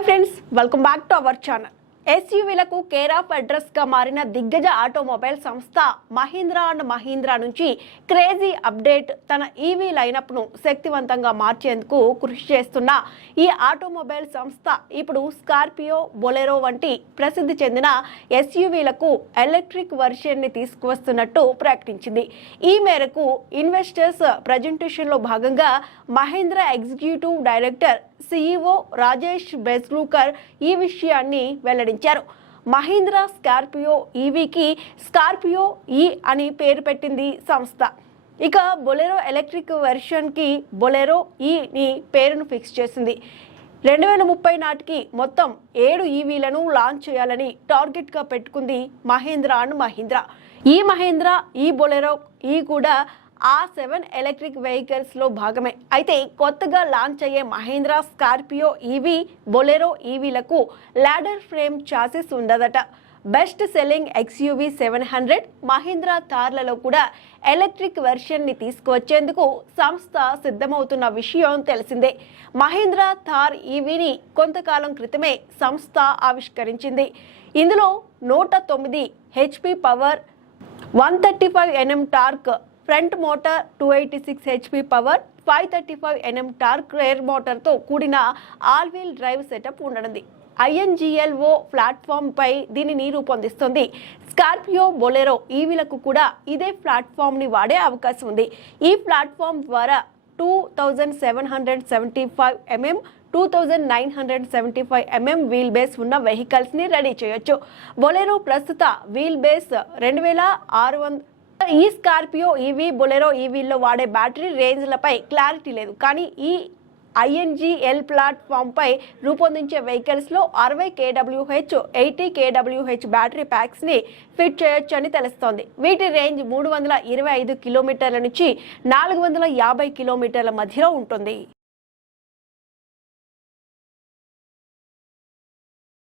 Hi friends welcome back to our channel. ఎస్యూవీలకు care of అడ్రస్గా మారిన దిగ్గజ ఆటోమొబైల్ సంస్థ మహీంద్రా అండ్ మహీంద్రా నుంచి క్రేజీ అప్డేట్ తన ఈవీ లైనప్ను శక్తివంతంగా మార్చేందుకు కృషి చేస్తున్న ఈ ఆటోమొబైల్ సంస్థ ఇప్పుడు స్కార్పియో బొలెరో వంటి ప్రసిద్ధి చెందిన ఎస్యూవీలకు ఎలక్ట్రిక్ వర్షన్ని తీసుకువస్తున్నట్టు ప్రకటించింది. ఈ మేరకు ఇన్వెస్టర్స్ ప్రజెంటేషన్లో భాగంగా Mahindra executive director CEO Rajesh Jejurikar ఈ విషయాన్ని వెల్లడించారు. మహీంద్రా స్కార్పియో ఈవీకి స్కార్పియో ఈ అని పేరు పెట్టింది సంస్థ. ఇక బొలెరో ఎలక్ట్రిక్ వెర్షన్కి బొలెరో ఈని పేరును ఫిక్స్ చేసింది. రెండు వేల ముప్పై నాటికి మొత్తం ఏడు ఈవీలను లాంచ్ చేయాలని టార్గెట్గా పెట్టుకుంది మహేంద్ర అండ్ మహీంద్రా. ఈ మహేంద్ర ఈ బొలెరో ఈ కూడా ఆ సెవెన్ ఎలక్ట్రిక్ వెహికల్స్లో భాగమే. అయితే కొత్తగా లాంచ్ అయ్యే మహేంద్ర స్కార్పియో ఈవీ బొలెరో ఈవీలకు లాడర్ ఫ్రేమ్ చాసిస్ ఉండదట. Best selling XUV seven hundred Mahindra థార్లలో కూడా ఎలక్ట్రిక్ వెర్షన్ని తీసుకువచ్చేందుకు సంస్థ సిద్ధమవుతున్న విషయం తెలిసిందే. మహీంద్రా థార్ ఈవీని కొంతకాలం క్రితమే సంస్థ ఆవిష్కరించింది. ఇందులో నూట తొమ్మిది HP power one thirty five NM torque front motor two eighty six HP power five thirty five NM torque rear మోటార్తో కూడిన ఆల్ వీల్ డ్రైవ్ సెటప్ ఉండనుంది. ఐఎన్జిఎల్ఓ ప్లాట్ఫామ్ పై దీనిని రూపొందిస్తుంది స్కార్పియో బొలెరో ఈవీలకు కూడా ఇదే ప్లాట్ఫామ్ని వాడే అవకాశం ఉంది. ఈ ప్లాట్ఫామ్ ద్వారా two thousand seven hundred seventy five MM two thousand nine hundred seventy five MM wheel base ఉన్న వెహికల్స్ని రెడీ చేయొచ్చు. బొలెరో ప్రస్తుత వీల్ బేస్ రెండు వేల ఆరు వంద ఈ స్కార్పియో ఈవీ బొలెరో ఈవీల్లో వాడే బ్యాటరీ రేంజ్లపై క్లారిటీ లేదు. కానీ ఈ ఐఎన్జిఎల్ ప్లాట్ఫామ్పై రూపొందించే వెహికల్స్లో అరవై కేడబ్ల్యూహెచ్ ఎయిటీ కేడబ్ల్యూహెచ్ బ్యాటరీ ప్యాక్స్ని ఫిట్ చేయొచ్చు అని తెలుస్తోంది. వీటి రేంజ్ మూడు వందల ఇరవై ఐదు కిలోమీటర్ల నుంచి నాలుగు వందల యాభై కిలోమీటర్ల మధ్యలో ఉంటుంది.